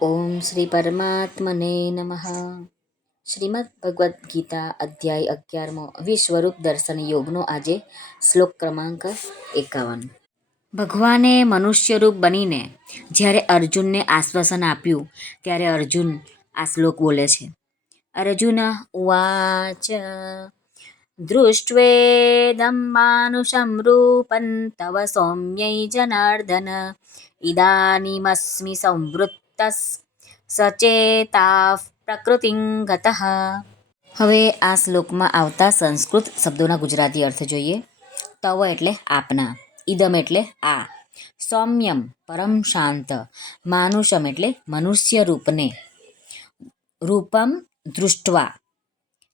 ઓમ શ્રી પરમાત્મને નમઃ શ્રીમદ ભગવદ્ ગીતા અધ્યાય અગિયારમો વિશ્વરૂપ દર્શન યોગનો આજે શ્લોક ક્રમાંક એકાવન ભગવાને મનુષ્યરૂપ બનીને જ્યારે અર્જુનને આશ્વાસન આપ્યું ત્યારે અર્જુન આ શ્લોક બોલે છે અર્જુન ઉવાચ દૃષ્ટ્વેદં માનુષં રૂપં તવ સૌમ્યૈ જનાર્દન ઇદાનીમસ્મિ સંવૃત્તસ સચેતા પ્રકૃતિ ગતઃ હવે આ શ્લોકમાં આવતા સંસ્કૃત શબ્દોના ગુજરાતી અર્થ જોઈએ. તવ એટલે આપના ઇદમ એટલે આ, સૌમ્યમ પરમ શાંત, માનુષમ એટલે મનુષ્ય રૂપને, રૂપમ દૃષ્ટવા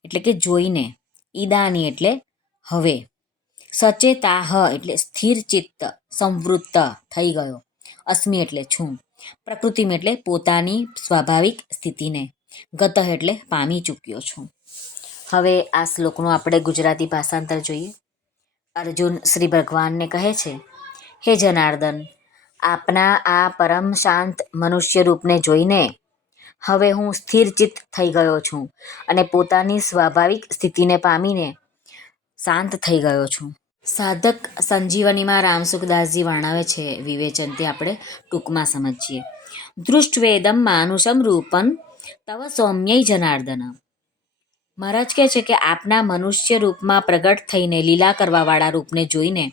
એટલે કે જોઈને, ઈદાની એટલે હવે, સચેતાહ એટલે સ્થિર ચિત્ત સંવૃત્ત થઈ ગયો. અસ્મિ એટલે છું પ્રકૃતિમ એટલે પોતાની સ્વાભાવિક સ્થિતિને. ગત એટલે પામી ચૂક્યો છું. હવે આ શ્લોકનું આપણે ગુજરાતી ભાષાંતર જોઈએ. અર્જુન શ્રી ભગવાનને કહે છે, હે જનાર્દન, આપના આ પરમ શાંત મનુષ્ય રૂપને જોઈને હવે હું સ્થિરચિત્ત થઈ ગયો છું અને પોતાની સ્વાભાવિક સ્થિતિને પામીને શાંત થઈ ગયો છું. સાધક સંજીવનીમાં રામસુખદાસજી વર્ણવે છે. વિવેચનથી આપણે ટૂંકમાં સમજીએ. દૃષ્ટવેદમ માનુષમ રૂપન તવ સૌમ્યય જનાર્દન. મહારાજ કહે છે કે આપના મનુષ્ય રૂપમાં પ્રગટ થઈને લીલા કરવાવાળા રૂપને જોઈને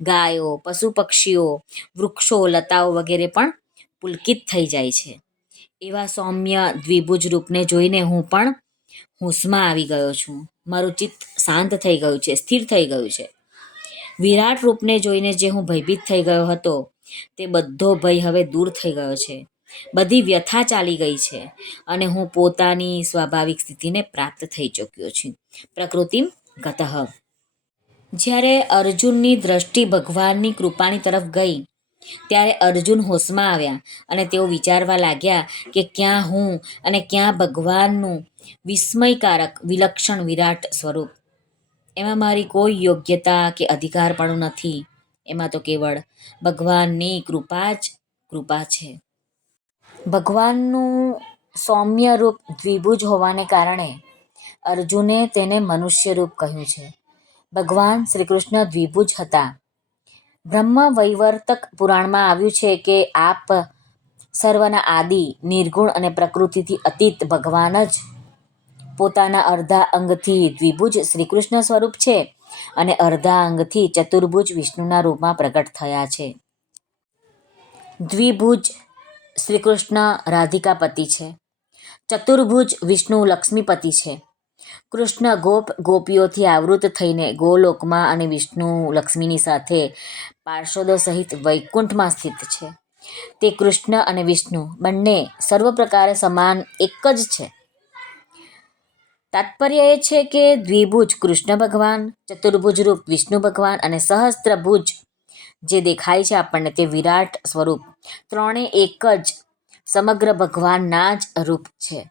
ગાયો પશુ પક્ષીઓ વૃક્ષો, લતાઓ વગેરે પણ પુલકિત થઈ જાય છે. એવા સૌમ્ય દ્વિભુજ રૂપને જોઈને હું પણ હોશમાં આવી ગયો છું. મારું ચિત્ત શાંત થઈ ગયું છે, સ્થિર થઈ ગયું છે. વિરાટ રૂપને જોઈને જે હું ભયભીત થઈ ગયો હતો, તે બધો ભય હવે દૂર થઈ ગયો છે. બધી વ્યથા ચાલી ગઈ છે અને હું પોતાની સ્વાભાવિક સ્થિતિને પ્રાપ્ત થઈ ચૂક્યો છું. પ્રકૃતિમ ગતઃ. જ્યારે અર્જુનની દ્રષ્ટિ ભગવાનની કૃપાની તરફ ગઈ, ત્યારે અર્જુન હોશમાં આવ્યા અને તેઓ વિચારવા લાગ્યા કે ક્યાં હું અને ક્યાં ભગવાનનું વિસ્મયકારક વિલક્ષણ વિરાટ સ્વરૂપ. એમાં મારી કોઈ યોગ્યતા કે અધિકાર પણ નથી. એમાં તો કેવળ ભગવાનની કૃપા જ કૃપા છે. ભગવાનનું સૌમ્ય રૂપ દ્વિભુજ હોવાને કારણે અર્જુને તેને મનુષ્ય રૂપ કહ્યું છે. ભગવાન શ્રી કૃષ્ણ દ્વિભુજ હતા. બ્રહ્મ વૈવર્તક પુરાણમાં આવ્યું છે કે આપ સર્વના આદિ, નિર્ગુણ અને પ્રકૃતિથી અતીત ભગવાન જ પોતાના અર્ધા અંગથી દ્વિભુજ શ્રીકૃષ્ણ સ્વરૂપ છે અને અર્ધા અંગથી ચતુર્ભુજ વિષ્ણુના રૂપમાં પ્રગટ થયા છે. દ્વિભુજ શ્રીકૃષ્ણ રાધિકાપતિ છે. ચતુર્ભુજ વિષ્ણુ લક્ષ્મીપતિ છે. કૃષ્ણ ગોપ ગોપીઓથી આવૃત થઈને ગોલોકમાં અને વિષ્ણુ લક્ષ્મીની સાથે પાર્ષદો સહિત વૈકુંઠમાં સ્થિત છે. તે કૃષ્ણ અને વિષ્ણુ બંને સર્વ પ્રકારે સમાન એક જ છે. તાત્પર્ય એ છે કે દ્વિભુજ કૃષ્ણ ભગવાન, ચતુર્ભુજ રૂપ વિષ્ણુ ભગવાન અને સહસ્ત્રભુજ જે દેખાય છે આપણને તે વિરાટ સ્વરૂપ. ત્રણે એક જ સમગ્ર ભગવાનના જ રૂપ છે.